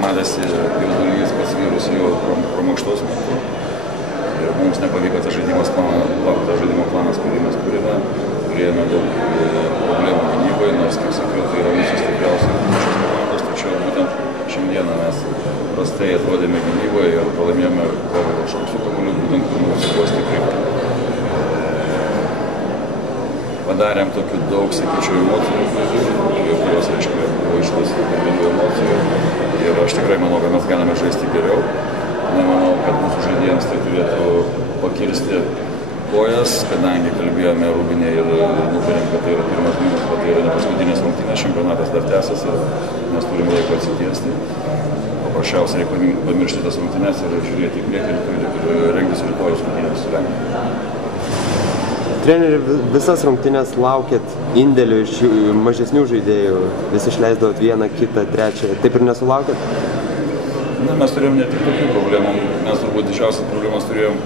matėsi jaudulys pats vyrus jo promakštos metu. Ir mums nepavyko tas žaidimo planas, kurį mes turėjome daug problemų gynyboje, nors, kaip sakiau, tai yra mūsų stipriausios komandos, tačiau būtent šiandieną mes prastai atrodėme gynyboje ir pralaimėjome kovą dėl šaukštų kamuolių, būtent kur mūsų buvo stipriai. Padarėm tokių daug, sakyčiau, emocinių klaidų, kurios, aiškiai, buvo išlas bendrų emocijų. Ir aš tikrai manau, kad mes galime žaisti geriau. Nemanau, kad mūsų žaidėjams tai turėtų pakirsti kojas, kadangi kalbėjome Rūbinė ir nutarėm, kad tai yra pirmas minus, bet tai yra ne paskutinės rungtynės, čempionatas dar tęsiasi ir mes turime laiko atsitiesti. Paprasčiausiai reikia pamiršti tas rungtynės ir žiūrėti į priekį ir rengtis rytojus rungtynėms su Lenkija. Treneri, visas rungtynės laukėt indėlių iš mažesnių žaidėjų, vis išleisdavot vieną, kitą, trečią, taip ir nesulaukėt? Na, mes turėjom ne tik tokių problemų, mes turbūt didžiausias problemas turėjom,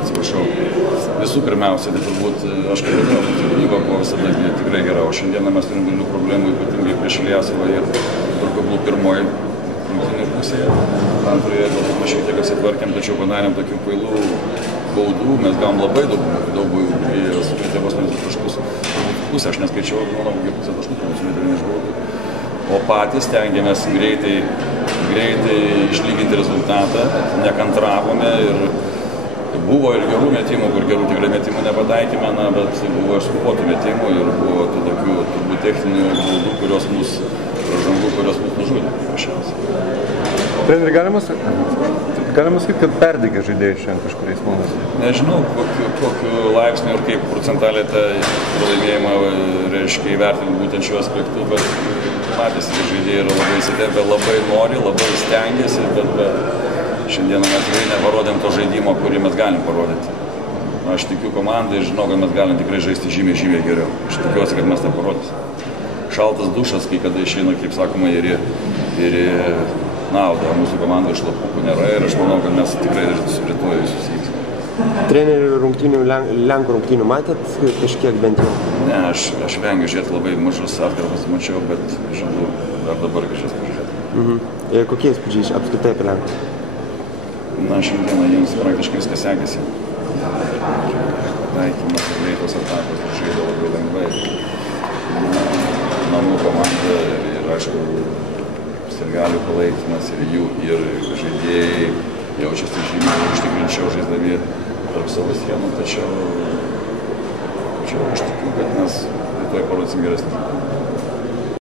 atsiprašau, visų pirmiausia, tai turbūt aš kalbėjau, mūsų gynyba buvo visada tikrai gera, o šiandieną mes turim didelių problemų, ypatingai prieš Iljasovą ir Turkoblų pirmoji rungtynių pusėje. Antroje galbūt mes šiek tiek apsitvarkėm, tačiau padarėm tokių kvailų baudų, mes gavom labai daug baudų, kurie sukrėtė vos ne taškus. Pusę aš neskaičiau, manau, kokie pusę taškų sukrėtė iš baudų. O patys stengiamės greitai išlyginti rezultatą, nekantravome ir buvo ir gerų metimų, kur gerų tikrai metimų nepataikėme, bet buvo ir skubotų metimų ir buvo tų tokių turbūt techninių baudų, kurios mus nužudė paprasčiausiai. Treneri, galima sakyti, kad perdegė žaidėjai šiandien kažkuriais momentais? Nežinau, kokiu laipsniu ir kaip procentaliai tą pralaimėjimą reiškia įvertinti būtent šiuo aspektu, bet matėsi, kad žaidėjai yra labai įsitempę, labai nori, labai stengiasi, bet šiandieną mes tikrai neparodėm to žaidimo, kurį mes galim parodyti. Aš tikiu komandai ir žinau, kad mes galim tikrai žaisti žymiai geriau. Aš tikiuosi, kad mes tą parodysim. Šaltas dušas, kai kada išeina, kaip sakoma, ir naudą. Mūsų komandai šlapukų nėra ir aš manau, kad mes tikrai rytoj susijęsime. Trenerių Lenkų rungtynių matėt kažkiek bent jau? Ne, aš vengiu žiūrėti labai mažus atkarpas, mačiau, bet žinau, dar dabar kažkas pažiūrėti. Kokie įspūdžiai apskritai apie Lenkus? Na, šiandieną jiems praktiškai viskas sekėsi. Taikymas ir greitos atakos žaidė labai lengvai. Namų komanda ir aišku, sirgalių palaikymas ir jų ir žaidėjai jaučiasi žymiai užtikrinčiau žaisdami tarp savo sienų, tačiau aš tikiu, kad mes rytoj parodysim geresnį.